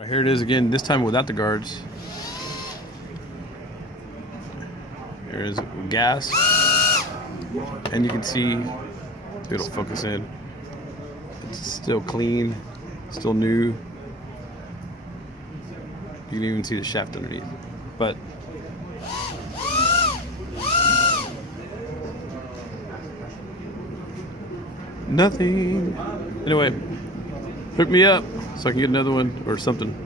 All right, here it is again, this time without the guards. There's gas, and you can see it'll focus in. It's still clean, still new. You can even see the shaft underneath. But nothing. Anyway, hook me up so I can get another one or something.